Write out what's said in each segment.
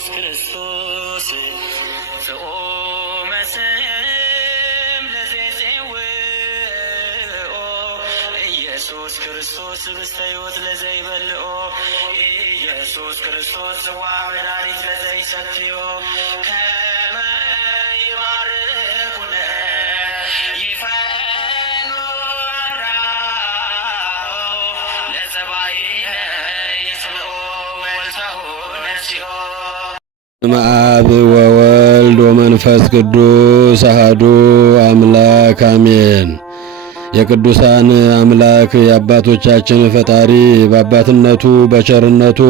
ኢየሱስ ክርስቶስ ዘኦመ ስም ለዘይጼውኦ ኢየሱስ ክርስቶስ ህብስተ ሕይወት ለዘይበልዖ ኢየሱስ ክርስቶስ ጽዋ መድኃኒት ለዘይሰትዮ ከመ ይባርኩነ ይፈኑ አራው ለጸባኢነ ይጽምዑ ወልተሁ ነሲኦ አብ ወወልድ ወመንፈስ ቅዱስ አሐዱ አምላክ አሜን። የቅዱሳን አምላክ የአባቶቻችን ፈጣሪ በአባትነቱ በቸርነቱ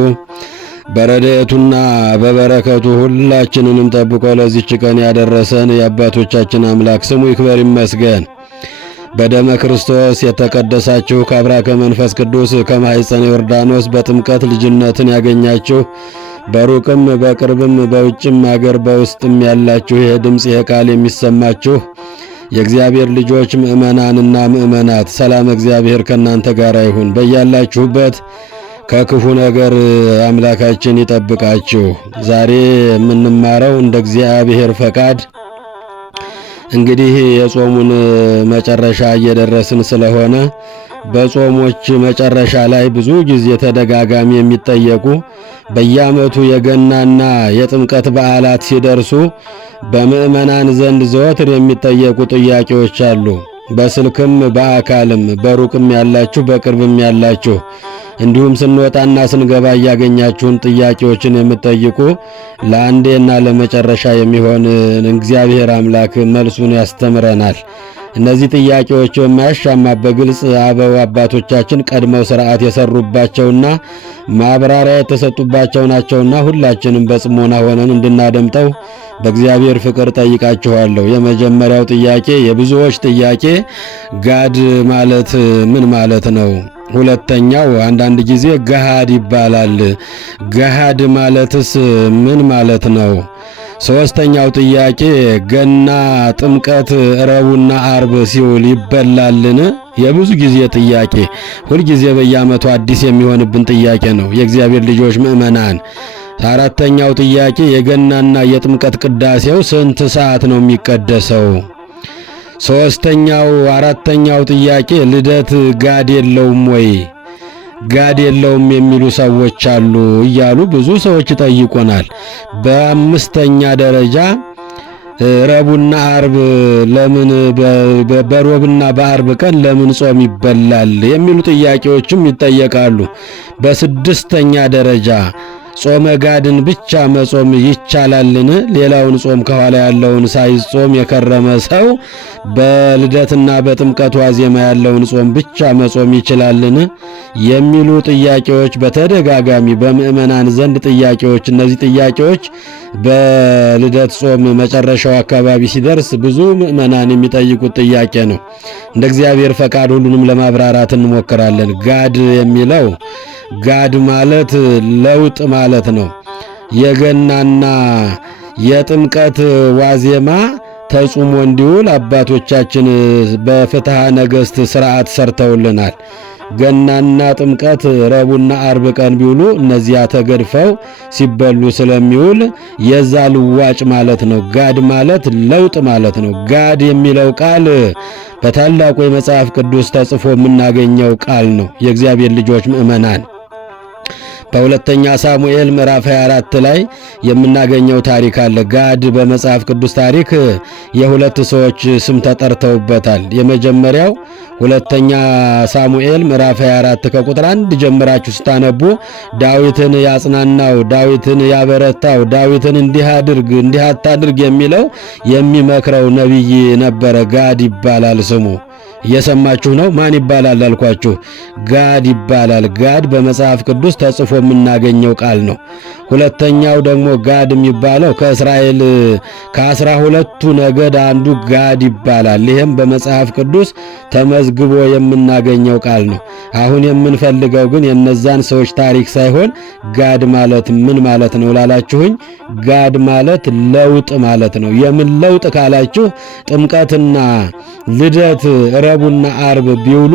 በረድኤቱና በበረከቱ ሁላችንንም ጠብቆ ለዚች ቀን ያደረሰን የአባቶቻችን አምላክ ስሙ ይክበር ይመስገን። በደመ ክርስቶስ የተቀደሳችሁ ከአብራከ መንፈስ ቅዱስ ከማኅፀነ ዮርዳኖስ በጥምቀት ልጅነትን ያገኛችሁ በሩቅም በቅርብም በውጭም አገር በውስጥም ያላችሁ ይህ ድምፅ ይህ ቃል የሚሰማችሁ የእግዚአብሔር ልጆች ምእመናንና ምእመናት ሰላም እግዚአብሔር ከእናንተ ጋር ይሁን። በያላችሁበት ከክፉ ነገር አምላካችን ይጠብቃችሁ። ዛሬ የምንማረው እንደ እግዚአብሔር ፈቃድ እንግዲህ የጾሙን መጨረሻ እየደረስን ስለሆነ በጾሞች መጨረሻ ላይ ብዙ ጊዜ ተደጋጋሚ የሚጠየቁ በየዓመቱ የገናና የጥምቀት በዓላት ሲደርሱ በምእመናን ዘንድ ዘወትር የሚጠየቁ ጥያቄዎች አሉ። በስልክም በአካልም በሩቅም ያላችሁ በቅርብም ያላችሁ እንዲሁም ስንወጣና ስንገባ እያገኛችሁን ጥያቄዎችን የምትጠይቁ ለአንዴና ለመጨረሻ የሚሆን እግዚአብሔር አምላክ መልሱን ያስተምረናል። እነዚህ ጥያቄዎች የማያሻማ በግልጽ አበው አባቶቻችን ቀድመው ሥርዓት የሰሩባቸውና ማብራሪያ የተሰጡባቸው ናቸውና ሁላችንም በጽሞና ሆነን እንድናደምጠው በእግዚአብሔር ፍቅር ጠይቃችኋለሁ። የመጀመሪያው ጥያቄ የብዙዎች ጥያቄ ጋድ ማለት ምን ማለት ነው? ሁለተኛው አንዳንድ ጊዜ ገሃድ ይባላል። ገሃድ ማለትስ ምን ማለት ነው? ሶስተኛው ጥያቄ ገና፣ ጥምቀት፣ ረቡዕና ዓርብ ሲውል ይበላልን? የብዙ ጊዜ ጥያቄ፣ ሁልጊዜ በየዓመቱ አዲስ የሚሆንብን ጥያቄ ነው የእግዚአብሔር ልጆች ምእመናን። አራተኛው ጥያቄ የገናና የጥምቀት ቅዳሴው ስንት ሰዓት ነው የሚቀደሰው? አራተኛው ጥያቄ ልደት ጋድ የለውም ወይ? ጋድ የለውም የሚሉ ሰዎች አሉ እያሉ ብዙ ሰዎች ይጠይቁናል። በአምስተኛ ደረጃ ረቡዕና ዓርብ ለምን በሮብና በዓርብ ቀን ለምን ጾም ይበላል የሚሉ ጥያቄዎችም ይጠየቃሉ። በስድስተኛ ደረጃ ጾመ ጋድን ብቻ መጾም ይቻላልን? ሌላውን ጾም ከኋላ ያለውን ሳይጾም የከረመ ሰው በልደትና በጥምቀት ዋዜማ ያለውን ጾም ብቻ መጾም ይችላልን? የሚሉ ጥያቄዎች በተደጋጋሚ በምእመናን ዘንድ ጥያቄዎች፣ እነዚህ ጥያቄዎች በልደት ጾም መጨረሻው አካባቢ ሲደርስ ብዙ ምእመናን የሚጠይቁት ጥያቄ ነው። እንደ እግዚአብሔር ፈቃድ ሁሉንም ለማብራራት እንሞክራለን። ጋድ የሚለው ጋድ ማለት ለውጥ ማለት ነው። የገናና የጥምቀት ዋዜማ ተጾሞ እንዲውል አባቶቻችን በፍትሐ ነገሥት ሥርዓት ሰርተውልናል። ገናና ጥምቀት ረቡዕና ዓርብ ቀን ቢውሉ እነዚያ ተገድፈው ሲበሉ ስለሚውል የዛ ልዋጭ ማለት ነው። ጋድ ማለት ለውጥ ማለት ነው። ጋድ የሚለው ቃል በታላቁ የመጽሐፍ ቅዱስ ተጽፎ የምናገኘው ቃል ነው። የእግዚአብሔር ልጆች ምእመናን በሁለተኛ ሳሙኤል ምዕራፍ 24 ላይ የምናገኘው ታሪክ አለ። ጋድ በመጽሐፍ ቅዱስ ታሪክ የሁለት ሰዎች ስም ተጠርተውበታል። የመጀመሪያው ሁለተኛ ሳሙኤል ምዕራፍ 24 ከቁጥር 1 ጀምራችሁ ስታነቡ ዳዊትን ያጽናናው፣ ዳዊትን ያበረታው፣ ዳዊትን እንዲህ አድርግ እንዲህ አታድርግ የሚለው የሚመክረው ነቢይ ነበረ። ጋድ ይባላል ስሙ። እየሰማችሁ ነው? ማን ይባላል አልኳችሁ? ጋድ ይባላል። ጋድ በመጽሐፍ ቅዱስ ተጽፎ የምናገኘው ቃል ነው። ሁለተኛው ደግሞ ጋድ የሚባለው ከእስራኤል ከ12ቱ ነገድ አንዱ ጋድ ይባላል። ይህም በመጽሐፍ ቅዱስ ተመዝግቦ የምናገኘው ቃል ነው። አሁን የምንፈልገው ግን የነዛን ሰዎች ታሪክ ሳይሆን ጋድ ማለት ምን ማለት ነው ላላችሁኝ፣ ጋድ ማለት ለውጥ ማለት ነው። የምን ለውጥ ካላችሁ ጥምቀትና ልደት ረቡዕና ዓርብ ቢውሉ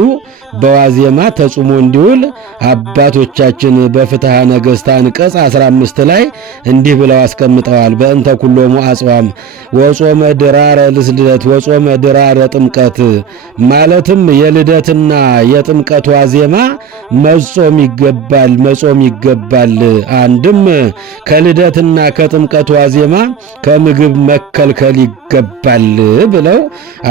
በዋዜማ ተጾሞ እንዲውል አባቶቻችን በፍትሐ ነገሥት አንቀጽ 15 ላይ እንዲህ ብለው አስቀምጠዋል። በእንተ ኩሎሙ አጽዋም ወጾመ ድራረ ልደት ወጾመ ድራረ ጥምቀት። ማለትም የልደትና የጥምቀት ዋዜማ መጾም ይገባል። አንድም ከልደትና ከጥምቀት ዋዜማ ከምግብ መከልከል ይገባል ብለው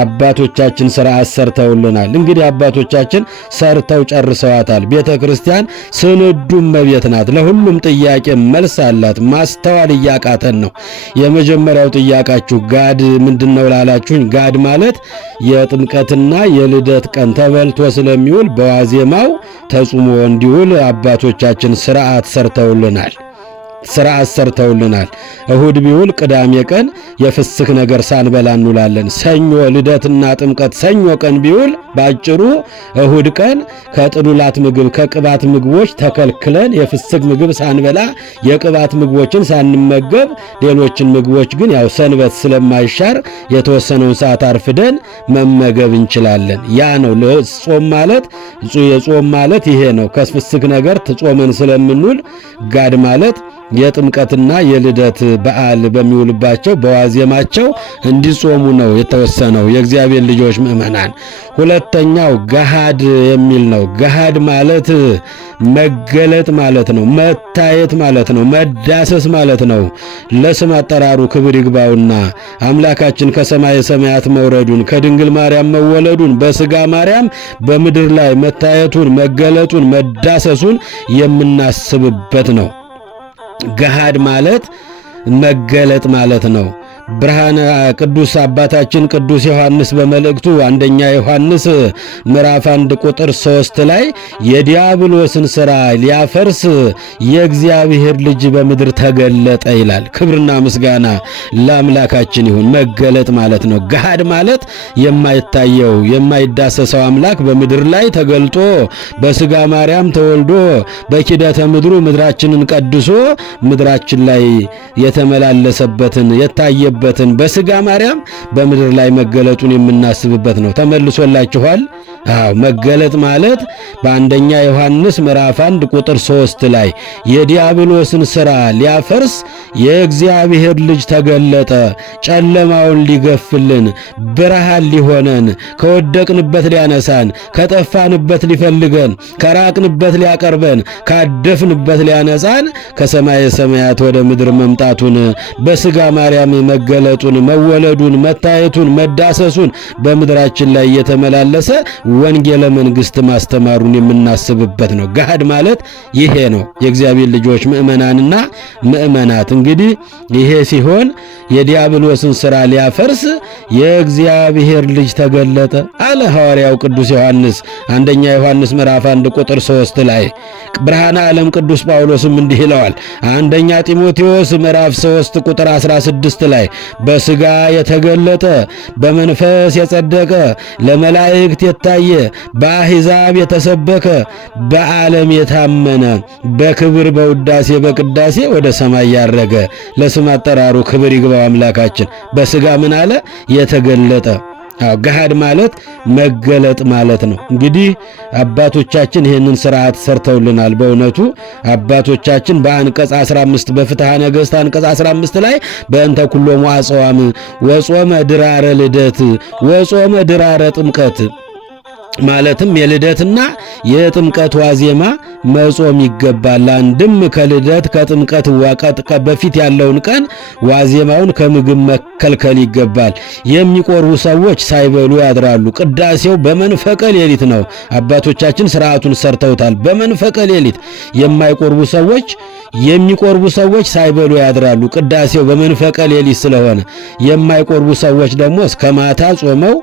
አባቶቻችን ሥርዓት ሰርተውልናል። እንግዲህ አባቶቻችን ሰርተው ጨርሰዋታል። ቤተ ክርስቲያን ስንዱ እመቤት ናት። ለሁሉም ጥያቄ መልስ አላት። ማስተዋል እያቃተን ነው። የመጀመሪያው ጥያቄያችሁ ጋድ ምንድነው ላላችሁኝ፣ ጋድ ማለት የጥምቀትና የልደት ቀን ተበልቶ ስለሚውል በዋዜማው ተጾሞ እንዲውል አባቶቻችን ሥርዓት ሰርተውልናል። እሁድ ቢውል ቅዳሜ ቀን የፍስክ ነገር ሳንበላ እንውላለን። ሰኞ ልደትና ጥምቀት ሰኞ ቀን ቢውል ባጭሩ እሁድ ቀን ከጥሉላት ምግብ ከቅባት ምግቦች ተከልክለን የፍስክ ምግብ ሳንበላ የቅባት ምግቦችን ሳንመገብ ሌሎችን ምግቦች ግን ያው ሰንበት ስለማይሻር የተወሰነውን ሰዓት አርፍደን መመገብ እንችላለን። ያ ነው ጾም ማለት። የጾም ማለት ይሄ ነው። ከፍስክ ነገር ጾመን ስለምንውል ጋድ ማለት የጥምቀትና የልደት በዓል በሚውልባቸው በዋዜማቸው እንዲጾሙ ነው የተወሰነው የእግዚአብሔር ልጆች ምእመናን። ሁለተኛው ገሃድ የሚል ነው። ገሃድ ማለት መገለጥ ማለት ነው። መታየት ማለት ነው። መዳሰስ ማለት ነው። ለስም አጠራሩ ክብር ይግባውና አምላካችን ከሰማየ ሰማያት መውረዱን ከድንግል ማርያም መወለዱን በሥጋ ማርያም በምድር ላይ መታየቱን መገለጡን መዳሰሱን የምናስብበት ነው። ገሃድ ማለት መገለጥ ማለት ነው። ብርሃነ ቅዱስ አባታችን ቅዱስ ዮሐንስ በመልእክቱ አንደኛ ዮሐንስ ምዕራፍ 1 ቁጥር 3 ላይ የዲያብሎስን ሥራ ሊያፈርስ የእግዚአብሔር ልጅ በምድር ተገለጠ ይላል። ክብርና ምስጋና ለአምላካችን ይሁን። መገለጥ ማለት ነው። ገሃድ ማለት የማይታየው የማይዳሰሰው አምላክ በምድር ላይ ተገልጦ በሥጋ ማርያም ተወልዶ በኪደተ ምድሩ ምድራችንን ቀድሶ ምድራችን ላይ የተመላለሰበትን የታየ በሥጋ ማርያም በምድር ላይ መገለጡን የምናስብበት ነው። ተመልሶላችኋል? አዎ። መገለጥ ማለት በአንደኛ ዮሐንስ ምዕራፍ 1 ቁጥር 3 ላይ የዲያብሎስን ሥራ ሊያፈርስ የእግዚአብሔር ልጅ ተገለጠ፣ ጨለማውን ሊገፍልን፣ ብርሃን ሊሆነን፣ ከወደቅንበት ሊያነሳን፣ ከጠፋንበት ሊፈልገን፣ ከራቅንበት ሊያቀርበን፣ ካደፍንበት ሊያነጻን ከሰማየ ሰማያት ወደ ምድር መምጣቱን በሥጋ ማርያም መገለጡን መወለዱን መታየቱን መዳሰሱን በምድራችን ላይ የተመላለሰ ወንጌለ መንግሥት ማስተማሩን የምናስብበት ነው። ገሃድ ማለት ይሄ ነው። የእግዚአብሔር ልጆች ምእመናንና ምእመናት እንግዲህ ይሄ ሲሆን የዲያብሎስን ሥራ ሊያፈርስ የእግዚአብሔር ልጅ ተገለጠ አለ ሐዋርያው ቅዱስ ዮሐንስ አንደኛ ዮሐንስ ምዕራፍ 1 ቁጥር 3 ላይ። ብርሃነ ዓለም ቅዱስ ጳውሎስም እንዲህ ይለዋል አንደኛ ጢሞቴዎስ ምዕራፍ 3 ቁጥር 16 ላይ በሥጋ የተገለጠ በመንፈስ የጸደቀ ለመላእክት የታየ በአሕዛብ የተሰበከ በዓለም የታመነ በክብር በውዳሴ በቅዳሴ ወደ ሰማይ ያረገ ለስም አጠራሩ ክብር ይግባው አምላካችን። በሥጋ ምን አለ? የተገለጠ። ገሃድ ማለት መገለጥ ማለት ነው። እንግዲህ አባቶቻችን ይህንን ሥርዓት ሰርተውልናል። በእውነቱ አባቶቻችን በአንቀጽ 15 በፍትሐ ነገሥት አንቀጽ 15 ላይ በእንተ ኩሎሙ አጽዋም ወጾመ ድራረ ልደት ወጾመ ድራረ ጥምቀት ማለትም የልደትና የጥምቀት ዋዜማ መጾም ይገባል። አንድም ከልደት ከጥምቀት በፊት ያለውን ቀን ዋዜማውን ከምግብ መከልከል ይገባል። የሚቆርቡ ሰዎች ሳይበሉ ያድራሉ። ቅዳሴው በመንፈቀ ሌሊት ነው። አባቶቻችን ሥርዓቱን ሰርተውታል። በመንፈቀ ሌሊት የማይቆርቡ ሰዎች የሚቆርቡ ሰዎች ሳይበሉ ያድራሉ። ቅዳሴው በመንፈቀ ሌሊት ስለሆነ የማይቆርቡ ሰዎች ደግሞ እስከ ማታ ጾመው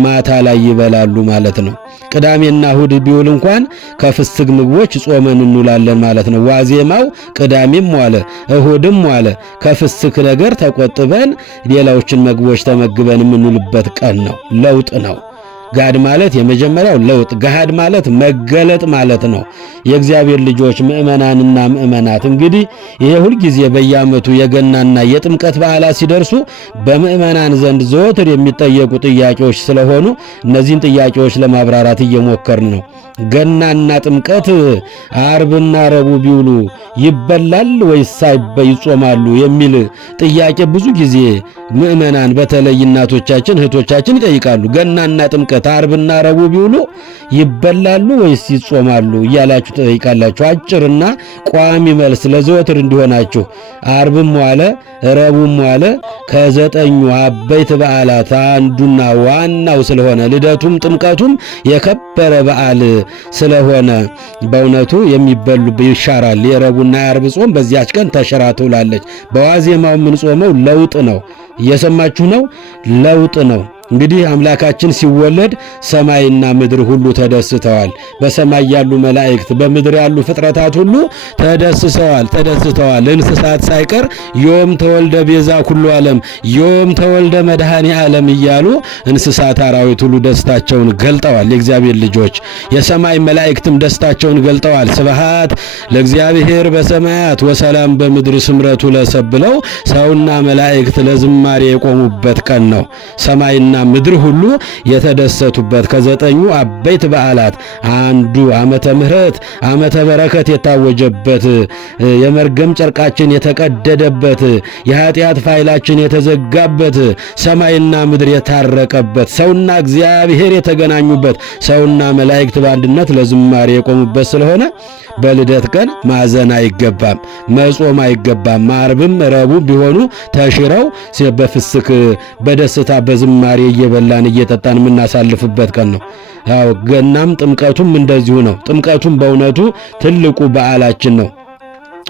ማታ ላይ ይበላሉ ማለት ነው። ቅዳሜና እሁድ ቢውል እንኳን ከፍስግ ምግቦች ጾመን እንውላለን ማለት ነው። ዋዜማው ቅዳሜም ዋለ እሁድም ዋለ ከፍስግ ነገር ተቆጥበን ሌላዎችን ምግቦች ተመግበን የምንውልበት ቀን ነው። ለውጥ ነው። ጋድ ማለት የመጀመሪያው ለውጥ፣ ገሃድ ማለት መገለጥ ማለት ነው። የእግዚአብሔር ልጆች ምእመናንና ምእመናት እንግዲህ ይሄ ሁልጊዜ በየዓመቱ የገናና የጥምቀት በዓላት ሲደርሱ በምእመናን ዘንድ ዘወትር የሚጠየቁ ጥያቄዎች ስለሆኑ እነዚህን ጥያቄዎች ለማብራራት እየሞከርን ነው። ገናና ጥምቀት አርብና ረቡዕ ቢውሉ ይበላል ወይስ ይጾማሉ የሚል ጥያቄ ብዙ ጊዜ ምእመናን በተለይ እናቶቻችን እህቶቻችን ይጠይቃሉ። ገናና ጥምቀት አርብና ረቡዕ ቢውሉ ይበላሉ ወይስ ይጾማሉ እያላችሁ ትጠይቃላችሁ። አጭርና ቋሚ መልስ ለዘወትር እንዲሆናችሁ አርብም ዋለ ረቡዕም ዋለ ከዘጠኙ አበይት በዓላት አንዱና ዋናው ስለሆነ ልደቱም ጥምቀቱም የከበረ በዓል ስለሆነ በእውነቱ የሚበሉ ይሻራል። የረቡዕና የአርብ ጾም በዚያች ቀን ተሽራ ትውላለች። በዋዜማው የምንጾመው ለውጥ ነው። እየሰማችሁ ነው? ለውጥ ነው። እንግዲህ አምላካችን ሲወለድ ሰማይና ምድር ሁሉ ተደስተዋል። በሰማይ ያሉ መላእክት፣ በምድር ያሉ ፍጥረታት ሁሉ ተደስተዋል። እንስሳት ሳይቀር ዮም ተወልደ ቤዛ ኩሉ ዓለም፣ ዮም ተወልደ መድኃኔ ዓለም እያሉ እንስሳት፣ አራዊት ሁሉ ደስታቸውን ገልጠዋል። የእግዚአብሔር ልጆች የሰማይ መላእክትም ደስታቸውን ገልጠዋል። ስብሐት ለእግዚአብሔር በሰማያት ወሰላም በምድር ስምረቱ ለሰብ ብለው ሰውና መላእክት ለዝማሬ የቆሙበት ቀን ነው። ሰማይና ምድር ሁሉ የተደሰቱበት ከዘጠኙ አበይት በዓላት አንዱ ዓመተ ምሕረት ዓመተ በረከት የታወጀበት የመርገም ጨርቃችን የተቀደደበት የኃጢአት ፋይላችን የተዘጋበት ሰማይና ምድር የታረቀበት ሰውና እግዚአብሔር የተገናኙበት ሰውና መላእክት በአንድነት ለዝማሬ የቆሙበት ስለሆነ በልደት ቀን ማዘን አይገባም፣ መጾም አይገባም። ዓርብም ረቡዕ ቢሆኑ ተሽረው በፍስክ በደስታ በዝማሬ እየበላን እየጠጣን የምናሳልፍበት ቀን ነው። ያው ገናም ጥምቀቱም እንደዚሁ ነው። ጥምቀቱም በእውነቱ ትልቁ በዓላችን ነው።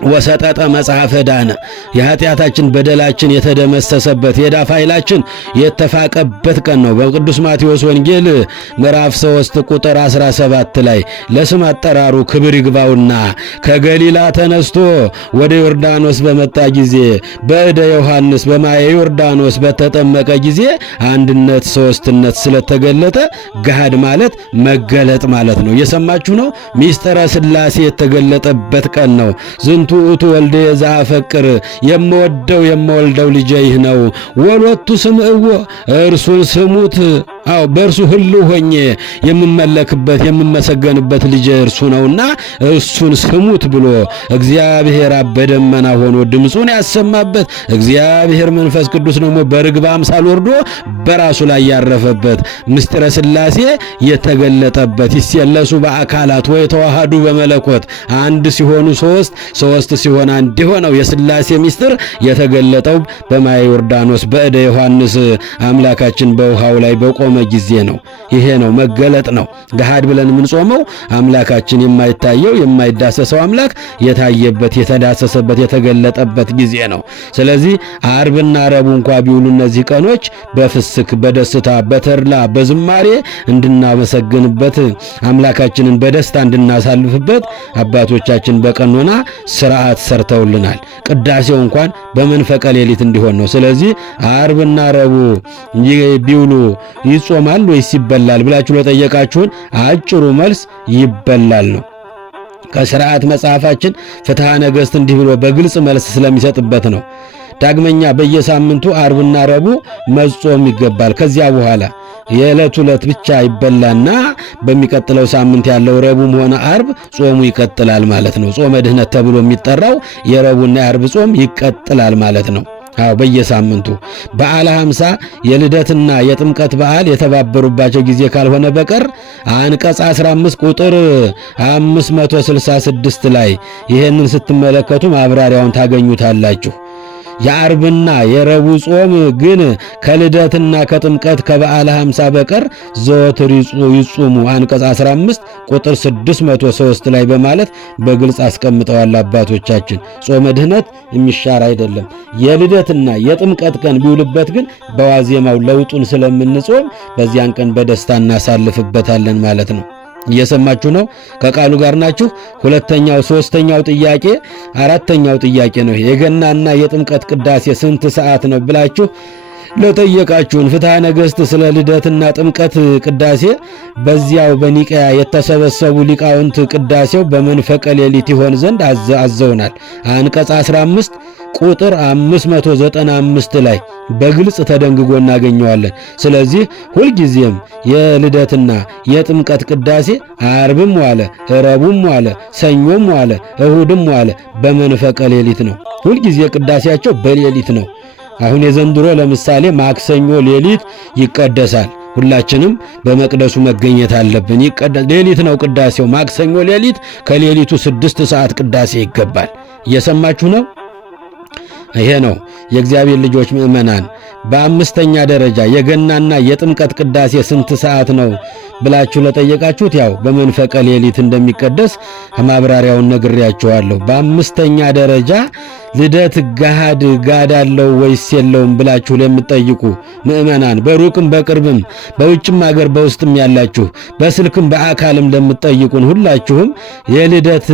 ወሰጠጠ መጽሐፈ ዳነ የኃጢአታችን በደላችን የተደመሰሰበት የዕዳ ፋይላችን የተፋቀበት ቀን ነው። በቅዱስ ማቴዎስ ወንጌል ምዕራፍ 3 ቁጥር 17 ላይ ለስም አጠራሩ ክብር ይግባውና ከገሊላ ተነስቶ ወደ ዮርዳኖስ በመጣ ጊዜ በእደ ዮሐንስ በማየ ዮርዳኖስ በተጠመቀ ጊዜ አንድነት ሶስትነት ስለተገለጠ ገሃድ ማለት መገለጥ ማለት ነው። እየሰማችሁ ነው? ሚስጥረ ሥላሴ የተገለጠበት ቀን ነው። ዝንቱ ውእቱ ወልደ ዘአፈቅር የምወልደው ልጄ ይህ ነው ወሎቱ ስምዕዎ እርሱን ስሙት። አዎ በእርሱ ህልው ሆኜ የምመለክበት የምመሰገንበት ልጄ እርሱ ነውና እሱን ስሙት ብሎ እግዚአብሔር አብ በደመና ሆኖ ድምፁን ያሰማበት እግዚአብሔር መንፈስ ቅዱስ ደግሞ በርግብ አምሳል ወርዶ በራሱ ላይ ያረፈበት ምስጢረ ሥላሴ የተገለጠበት ይስየለሱ በአካላት ወይ ተዋሃዱ በመለኮት አንድ ሲሆኑ ሶስት ሲሆን አንድ የሆነው የሥላሴ ምስጢር የተገለጠው በማየ ዮርዳኖስ በእደ ዮሐንስ አምላካችን በውሃው ላይ በቆመ ጊዜ ነው። ይሄ ነው መገለጥ ነው። ገሃድ ብለን የምንጾመው አምላካችን የማይታየው የማይዳሰሰው አምላክ የታየበት የተዳሰሰበት የተገለጠበት ጊዜ ነው። ስለዚህ ዓርብና ረቡዕ እንኳ ቢውሉ እነዚህ ቀኖች በፍስክ በደስታ በተድላ በዝማሬ እንድናመሰግንበት አምላካችንን በደስታ እንድናሳልፍበት አባቶቻችን በቀኖና ስርዓት ሰርተውልናል። ቅዳሴው እንኳን በመንፈቀ ሌሊት እንዲሆን ነው። ስለዚህ ዓርብና ረቡዕ ቢውሉ ይጾማል ወይስ ይበላል ብላችሁ ለጠየቃችሁን አጭሩ መልስ ይበላል ነው። ከሥርዓት መጽሐፋችን ፍትሐ ነገሥት እንዲህ ብሎ በግልጽ መልስ ስለሚሰጥበት ነው። ዳግመኛ በየሳምንቱ ዓርብና ረቡዕ መጾም ይገባል። ከዚያ በኋላ የዕለቱ ዕለት ብቻ ይበላና በሚቀጥለው ሳምንት ያለው ረቡዕም ሆነ ዓርብ ጾሙ ይቀጥላል ማለት ነው። ጾመ ድኅነት ተብሎ የሚጠራው የረቡዕና የዓርብ ጾም ይቀጥላል ማለት ነው። አዎ በየሳምንቱ በዓለ ሃምሳ የልደትና የጥምቀት በዓል የተባበሩባቸው ጊዜ ካልሆነ በቀር አንቀጽ 15 ቁጥር 566 ላይ ይሄንን ስትመለከቱ ማብራሪያውን ታገኙታላችሁ። የዓርብና የረቡዕ ጾም ግን ከልደትና ከጥምቀት ከበዓለ ሃምሳ በቀር ዘወትር ይጹሙ አንቀጽ 15 ቁጥር 603 ላይ በማለት በግልጽ አስቀምጠዋል አባቶቻችን። ጾመ ድኅነት የሚሻር አይደለም። የልደትና የጥምቀት ቀን ቢውልበት ግን በዋዜማው ለውጡን ስለምንጾም በዚያን ቀን በደስታ እናሳልፍበታለን ማለት ነው። እየሰማችሁ ነው? ከቃሉ ጋር ናችሁ? ሁለተኛው ሶስተኛው ጥያቄ አራተኛው ጥያቄ ነው። የገናና የጥምቀት ቅዳሴ ስንት ሰዓት ነው ብላችሁ ለጠየቃችሁን ፍትሐ ነገሥት ስለ ልደትና ጥምቀት ቅዳሴ በዚያው በኒቅያ የተሰበሰቡ ሊቃውንት ቅዳሴው በመንፈቀ ሌሊት ይሆን ዘንድ አዘውናል። አንቀጽ 15 ቁጥር 595 ላይ በግልጽ ተደንግጎ እናገኘዋለን። ስለዚህ ሁልጊዜም የልደትና የጥምቀት ቅዳሴ ዓርብም ዋለ ረቡዕም ዋለ ሰኞም ዋለ እሁድም ዋለ በመንፈቀ ሌሊት ነው። ሁልጊዜ ቅዳሴያቸው በሌሊት ነው። አሁን የዘንድሮ ለምሳሌ ማክሰኞ ሌሊት ይቀደሳል። ሁላችንም በመቅደሱ መገኘት አለብን። ሌሊት ነው ቅዳሴው። ማክሰኞ ሌሊት ከሌሊቱ 6 ሰዓት ቅዳሴ ይገባል። እየሰማችሁ ነው? ይሄ ነው የእግዚአብሔር ልጆች ምእመናን። በአምስተኛ ደረጃ የገናና የጥምቀት ቅዳሴ ስንት ሰዓት ነው ብላችሁ ለጠየቃችሁት ያው በመንፈቀ ሌሊት እንደሚቀደስ ማብራሪያውን ነግሬያችኋለሁ። በአምስተኛ ደረጃ ልደት ጋድ አለው ወይስ የለውም ብላችሁ ለምትጠይቁ ምእመናን በሩቅም በቅርብም በውጭም ሀገር በውስጥም ያላችሁ በስልክም በአካልም ለምትጠይቁን ሁላችሁም የልደት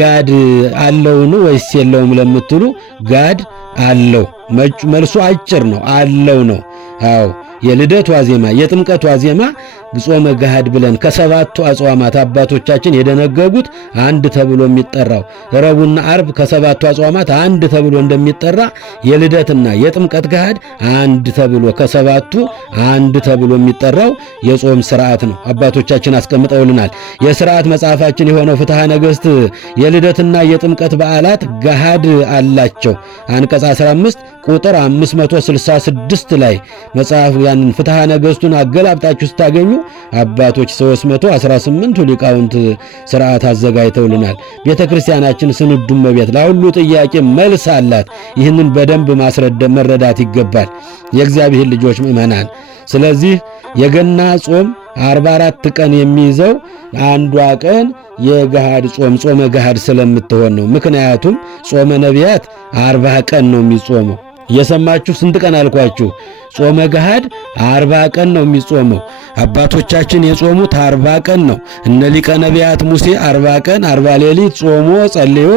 ጋድ አለውን ወይስ የለውም ለምትሉ ጋድ አለው። መልሱ አጭር ነው፣ አለው ነው። አዎ የልደት ዋዜማ የጥምቀት ዋዜማ ጾመ ገሃድ ብለን ከሰባቱ አጽዋማት አባቶቻችን የደነገጉት አንድ ተብሎ የሚጠራው ረቡዕና ዓርብ ከሰባቱ አጽዋማት አንድ ተብሎ እንደሚጠራ የልደትና የጥምቀት ገሃድ አንድ ተብሎ ከሰባቱ አንድ ተብሎ የሚጠራው የጾም ስርዓት ነው። አባቶቻችን አስቀምጠውልናል። የስርዓት መጽሐፋችን የሆነው ፍትሐ ነገሥት የልደትና የጥምቀት በዓላት ገሃድ አላቸው። አንቀጽ 15 ቁጥር 566 ላይ መጽሐፍ ያንን ፍትሐ ነገሥቱን አገላብጣችሁ ስታገኙ አባቶች 318 ሊቃውንት ስርዓት አዘጋጅተውልናል። ቤተ ክርስቲያናችን ስንዱም በቤት ለሁሉ ጥያቄ መልስ አላት። ይህንን በደንብ መረዳት ይገባል የእግዚአብሔር ልጆች ምእመናን። ስለዚህ የገና ጾም 44 ቀን የሚይዘው አንዷ ቀን የገሃድ ጾመ ገሃድ ስለምትሆን ነው። ምክንያቱም ጾመ ነቢያት 40 ቀን ነው የሚጾመው። የሰማችሁ ስንት ቀን አልኳችሁ? ጾመ ገሃድ 40 ቀን ነው የሚጾመው። አባቶቻችን የጾሙት 40 ቀን ነው። እነ ሊቀ ነቢያት ሙሴ 40 ቀን 40 ሌሊት ጾሞ ጸልዮ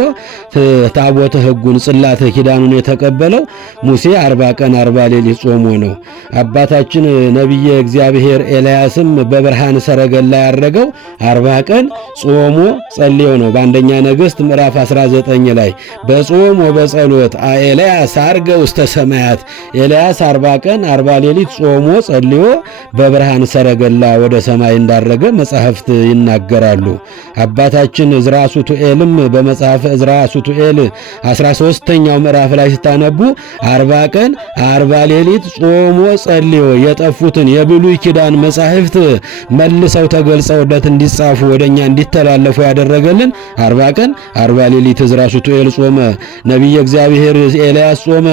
ታቦተ ሕጉን ጽላተ ኪዳኑን የተቀበለው ሙሴ 40 ቀን 40 ሌሊት ጾሞ ነው። አባታችን ነቢየ እግዚአብሔር ኤልያስም በብርሃን ሰረገላ ያረገው 40 ቀን ጾሞ ጸልዮ ነው። በአንደኛ ነገሥት ምዕራፍ 19 ላይ በጾም ወበጸሎት ኤልያስ አርገ ውስተ ሰማያት ኤልያስ 40 ቀን 40 ሌሊት ጾሞ ጸልዮ በብርሃን ሰረገላ ወደ ሰማይ እንዳረገ መጻሕፍት ይናገራሉ። አባታችን ዕዝራ ሱቱኤልም በመጽሐፈ ዕዝራ ሱቱኤል 13ኛው ምዕራፍ ላይ ስታነቡ 40 ቀን 40 ሌሊት ጾሞ ጸልዮ የጠፉትን የብሉይ ኪዳን መጻሕፍት መልሰው ተገልጸውለት እንዲጻፉ ወደኛ እንዲተላለፉ ያደረገልን 40 ቀን 40 ሌሊት ዕዝራ ሱቱኤል ጾመ። ነቢየ እግዚአብሔር ኤልያስ ጾመ።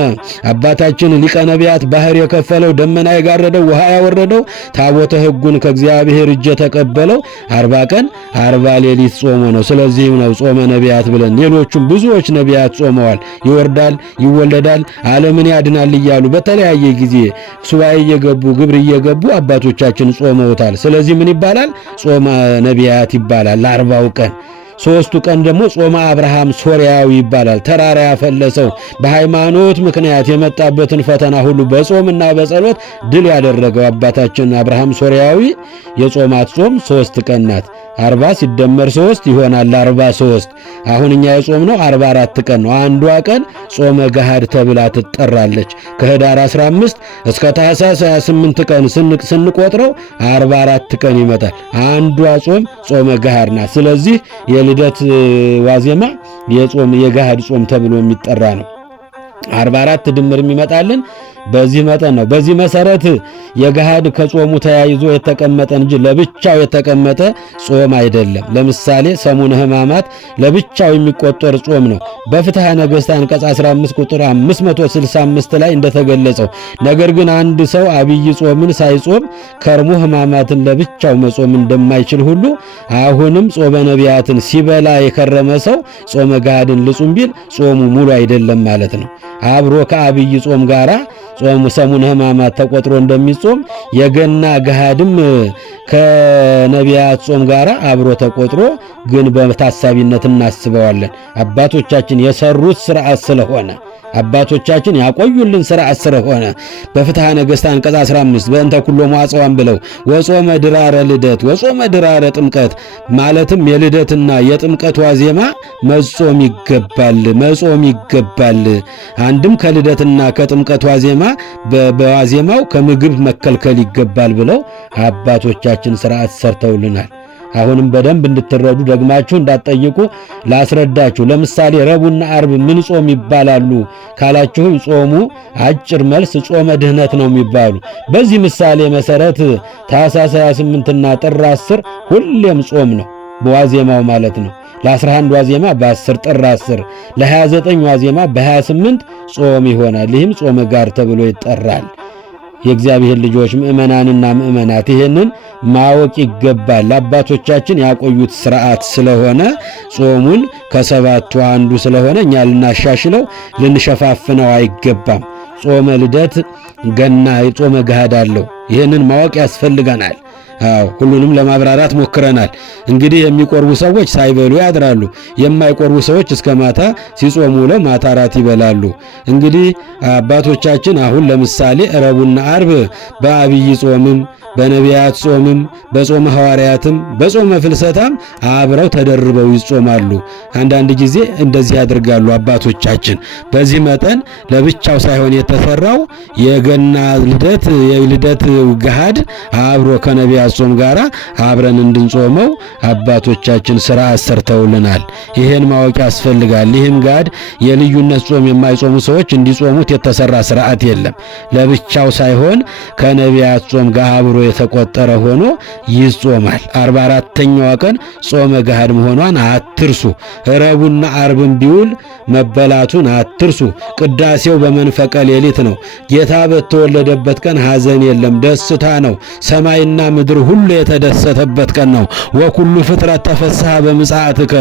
አባታችን ሊቀ ነቢያት ባህር የከፈለው ደመና የጋረደው ውሃ ያወረደው ታቦተ ሕጉን ከእግዚአብሔር እጅ የተቀበለው 40 ቀን 40 ሌሊት ጾሞ ነው። ስለዚህም ነው ጾመ ነቢያት ብለን። ሌሎቹም ብዙዎች ነቢያት ጾመዋል። ይወርዳል፣ ይወለዳል፣ ዓለምን ያድናል እያሉ በተለያየ ጊዜ ሱባኤ እየገቡ ግብር እየገቡ አባቶቻችን ጾመውታል። ስለዚህ ምን ይባላል? ጾመ ነቢያት ይባላል ለ40 ቀን። 3ቱ ቀን ደግሞ ጾመ አብርሃም ሶርያዊ ይባላል። ተራራ ያፈለሰው በሃይማኖት ምክንያት የመጣበትን ፈተና ሁሉ በጾምና በጸሎት ድል ያደረገው አባታችን አብርሃም ሶርያዊ የጾማት ጾም 3 ቀን ናት። 40 ሲደመር 3 ይሆናል 43። አሁን እኛ የጾምነው 44 ቀን ነው። አንዷ ቀን ጾመ ገሃድ ተብላ ትጠራለች። ከህዳር 15 እስከ ታኅሳስ 28 ቀን ስንቆጥረው 44 ቀን ይመጣል። አንዷ ጾመ ገሃድ ናት። ስለዚህ የልደት ዋዜማ የገሃድ ጾም ተብሎ የሚጠራ ነው። 44 ድምር የሚመጣልን በዚህ መጠን ነው። በዚህ መሰረት የገሃድ ከጾሙ ተያይዞ የተቀመጠ እንጂ ለብቻው የተቀመጠ ጾም አይደለም። ለምሳሌ ሰሙነ ሕማማት ለብቻው የሚቆጠር ጾም ነው በፍትሐ ነገሥት አንቀጽ 15 ቁጥር 565 ላይ እንደተገለጸው። ነገር ግን አንድ ሰው አብይ ጾምን ሳይጾም ከርሞ ሕማማትን ለብቻው መጾም እንደማይችል ሁሉ አሁንም ጾመ ነቢያትን ሲበላ የከረመ ሰው ጾመ ገሃድን ልጹም ቢል ጾሙ ሙሉ አይደለም ማለት ነው። አብሮ ከአብይ ጾም ጋራ ጾሙ ሰሙነ ሕማማት ተቆጥሮ እንደሚጾም የገና ገሃድም ከነቢያት ጾም ጋር አብሮ ተቆጥሮ ግን በታሳቢነት እናስበዋለን። አባቶቻችን የሰሩት ሥርዓት ስለሆነ አባቶቻችን ያቆዩልን ሥርዓት ስለሆነ በፍትሐ ነገሥት አንቀጽ 15 በእንተ ኩሎሙ አጽዋም ብለው ወጾመ ድራረ ልደት ወጾመ ድራረ ጥምቀት ማለትም የልደትና የጥምቀት ዋዜማ መጾም ይገባል። አንድም ከልደትና ከጥምቀት ዋዜማ በዋዜማው ከምግብ መከልከል ይገባል ብለው አባቶቻችን ሥርዓት ሰርተውልናል። አሁንም በደንብ እንድትረዱ ደግማችሁ እንዳትጠይቁ ላስረዳችሁ። ለምሳሌ ረቡዕና ዓርብ ምን ጾም ይባላሉ ካላችሁ ጾሙ አጭር መልስ ጾመ ድህነት ነው የሚባሉ። በዚህ ምሳሌ መሰረት ታኅሳስ 28ና ጥር 10 ሁሌም ጾም ነው፣ በዋዜማው ማለት ነው። ለ11 ዋዜማ በ10 ጥር 10 ለ29 ዋዜማ በ28 ጾም ይሆናል። ይህም ጾመ ጋር ተብሎ ይጠራል። የእግዚአብሔር ልጆች ምእመናንና ምእመናት ይሄንን ማወቅ ይገባል። አባቶቻችን ያቆዩት ሥርዓት ስለሆነ ጾሙን ከሰባቱ አንዱ ስለሆነ እኛ ልናሻሽለው ልንሸፋፍነው አይገባም። ጾመ ልደት፣ ገና፣ ጾመ ገሃድ አለው። ይሄንን ማወቅ ያስፈልገናል። ሁሉንም ለማብራራት ሞክረናል። እንግዲህ የሚቆርቡ ሰዎች ሳይበሉ ያድራሉ። የማይቆርቡ ሰዎች እስከ ማታ ሲጾሙ ውለው ማታ ራት ይበላሉ። እንግዲህ አባቶቻችን አሁን ለምሳሌ ረቡዕና ዓርብ በአብይ ጾምም በነቢያት ጾምም በጾመ ሐዋርያትም በጾመ ፍልሰታም አብረው ተደርበው ይጾማሉ። አንዳንድ ጊዜ እንደዚህ ያደርጋሉ አባቶቻችን። በዚህ መጠን ለብቻው ሳይሆን የተሰራው የገና ልደት የልደት ገሃድ አብሮ ከነቢያት ጾም ጋር አብረን እንድንጾመው አባቶቻችን ሥርዓት ሰርተውልናል። ይሄን ማወቅ ያስፈልጋል። ይህም ጋድ የልዩነት ጾም የማይጾሙ ሰዎች እንዲጾሙት የተሰራ ሥርዓት የለም። ለብቻው ሳይሆን ከነቢያት ጾም ጋር አብሮ የተቆጠረ ሆኖ ይጾማል። 44ኛዋ ቀን ጾመ ገሃድ መሆኗን አትርሱ። ረቡዕና ዓርብም ቢውል መበላቱን አትርሱ። ቅዳሴው በመንፈቀ ሌሊት ነው። ጌታ በተወለደበት ቀን ሐዘን የለም፣ ደስታ ነው። ሰማይና ምድር ሁሉ የተደሰተበት ቀን ነው። ወኩሉ ፍጥረት ተፈስሐ በምጽአትከ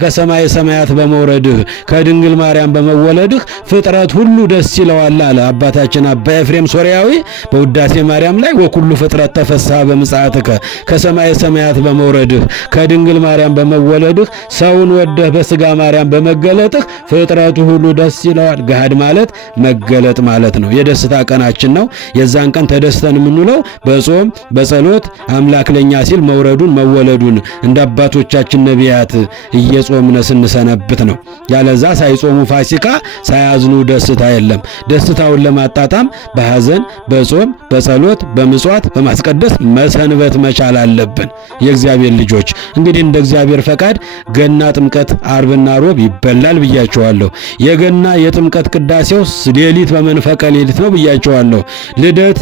ከሰማይ ሰማያት በመውረድህ ከድንግል ማርያም በመወለድህ ፍጥረት ሁሉ ደስ ይለዋል አለ አባታችን አባ ኤፍሬም ሶርያዊ በውዳሴ ማርያም ላይ ወኩሉ ፍጥረት ተፈስሐ በምጽአትከ ከሰማይ ሰማያት በመውረድህ ከድንግል ማርያም በመወለድህ ሰውን ወደህ በሥጋ ማርያም በመገለጥህ ፍጥረቱ ሁሉ ደስ ይለዋል። ገሃድ ማለት መገለጥ ማለት ነው። የደስታ ቀናችን ነው። የዛን ቀን ተደስተን የምንውለው በጾም በጸሎት አምላክ ለኛ ሲል መውረዱን መወለዱን እንደ አባቶቻችን ነቢያት እየጾምነ ስንሰነብት ነው። ያለዛ ሳይጾሙ ፋሲካ ሳያዝኑ ደስታ የለም። ደስታውን ለማጣጣም በሐዘን በጾም በጸሎት በምጽዋት በማስቀደስ መሰንበት መቻል አለብን። የእግዚአብሔር ልጆች እንግዲህ እንደ እግዚአብሔር ፈቃድ ገና፣ ጥምቀት፣ ዓርብና ሮብ ይበላል ብያቸዋለሁ። የገና የጥምቀት ቅዳሴው ሌሊት በመንፈቀ ሌሊት ነው ብያቸዋለሁ። ልደት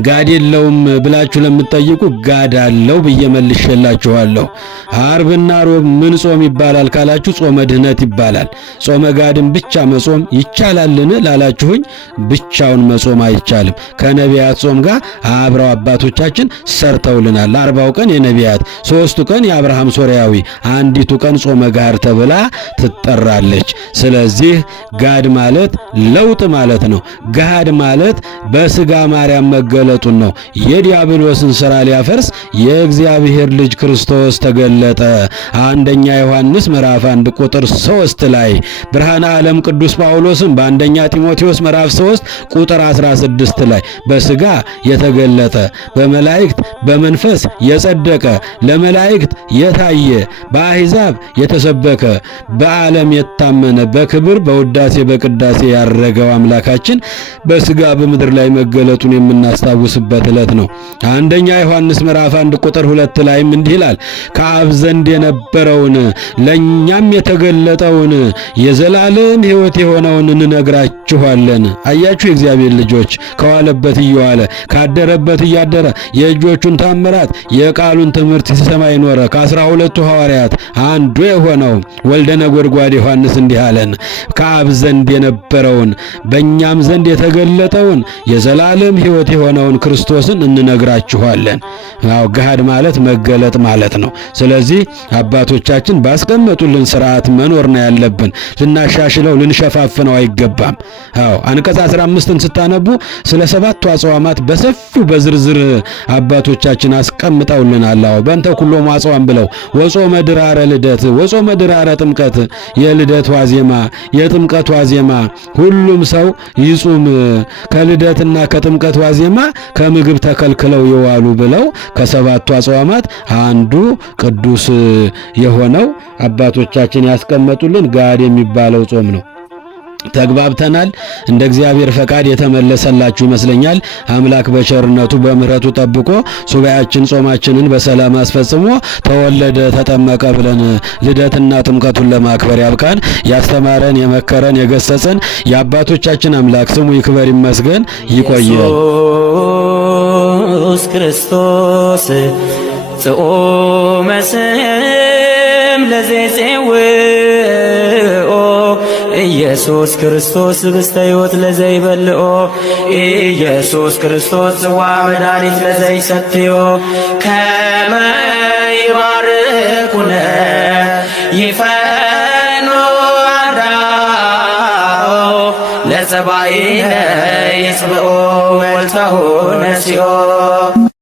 ጋድ የለውም ብላችሁ ለምትጠይቁ ጋድ አለው ብዬ መልሼላችኋለሁ። ዓርብና ሮብ ምን ጾም ይባላል ካላችሁ ጾመ ድህነት ይባላል። ጾመ ጋድን ብቻ መጾም ይቻላልን ላላችሁኝ ብቻውን መጾም አይቻልም። ከነቢያት ጾም ጋር አብረው አባቶቻችን ሰርተውልናል። 40 ቀን የነቢያት፣ 3ቱ ቀን የአብርሃም ሶርያዊ፣ አንዲቱ ቀን ጾመ ጋድ ተብላ ትጠራለች። ስለዚህ ጋድ ማለት ለውጥ ማለት ነው። ጋድ ማለት በሥጋ ማርያም መገለጡን ነው። የዲያብሎስን ሥራ ሊያፈርስ የእግዚአብሔር ልጅ ክርስቶስ ተገለጠ። አንደኛ ዮሐንስ ምዕራፍ 1 ቁጥር 3 ላይ ብርሃነ ዓለም ቅዱስ ጳውሎስም በአንደኛ ጢሞቴዎስ ምዕራፍ 3 ቁጥር 16 ላይ በሥጋ የተገለጠ በመላእክት በመንፈስ የጸደቀ ለመላእክት የታየ በአሕዛብ የተሰበከ በዓለም የታመነ በክብር በውዳሴ በቅዳሴ ያረገው አምላካችን በሥጋ በምድር ላይ መገለጡን የምናስታውስበት ዕለት ነው። አንደኛ ዮሐንስ ምዕራፍ 1 ቁጥር 2 ላይም እንዲህ ይላል፣ ከአብ ዘንድ የነበረውን ለእኛም የተገለጠውን የዘላለም ሕይወት የሆነውን እንነግራችኋለን። አያችሁ የእግዚአብሔር ልጆች፣ ከዋለበት እየዋለ ካደረበት እያደረ የእጆቹን ታምራት የቃሉን ትምህርት ሲሰማ ይኖረ ከ12ቱ ሐዋርያት አንዱ የሆነው ወልደ ነጎድጓድ ዮሐንስ እንዲህ አለን፣ ከአብ ዘንድ የነበረውን በእኛም ዘንድ የተገለጠውን የዘላለም ሕይወት የሆነውን የሆነውን ክርስቶስን እንነግራችኋለን። አዎ ገሃድ ማለት መገለጥ ማለት ነው። ስለዚህ አባቶቻችን ባስቀመጡልን ስርዓት መኖር ነው ያለብን። ልናሻሽለው ልንሸፋፍነው አይገባም። አዎ አንቀጽ 15ን ስታነቡ ስለ ሰባቱ አጽዋማት በሰፊው በዝርዝር አባቶቻችን አስቀምጠውልናል። አዎ በእንተ ኩሎሙ አጽዋም ብለው ወጾመ ድኅረ ልደት ወጾመ ድኅረ ጥምቀት፣ የልደት ዋዜማ የጥምቀት ዋዜማ ሁሉም ሰው ይጹም ከልደትና ከጥምቀት ዋዜማ ከምግብ ተከልክለው ይዋሉ ብለው ከሰባቱ አጽዋማት አንዱ ቅዱስ የሆነው አባቶቻችን ያስቀመጡልን ገሃድ የሚባለው ጾም ነው። ተግባብተናል። እንደ እግዚአብሔር ፈቃድ የተመለሰላችሁ ይመስለኛል። አምላክ በቸርነቱ በምሕረቱ ጠብቆ ሱባኤያችን ጾማችንን በሰላም አስፈጽሞ ተወለደ ተጠመቀ ብለን ልደትና ጥምቀቱን ለማክበር ያብቃን። ያስተማረን የመከረን የገሰጸን የአባቶቻችን አምላክ ስሙ ይክበር ይመስገን። ይቆየን። ኢየሱስ ክርስቶስ ጽኦመ ስም ለዘይጼውኦ ኢየሱስ ክርስቶስ ህብስተ ሕይወት ለዘይበልዖ ኢየሱስ ክርስቶስ ጽዋ መድኃኒት ለዘይሰትዮ ከመ ይባርኩነ ይፈኑ አርዳኦ ለጸባኢነ ይጽብኦ ወልተሁ ነሲኦ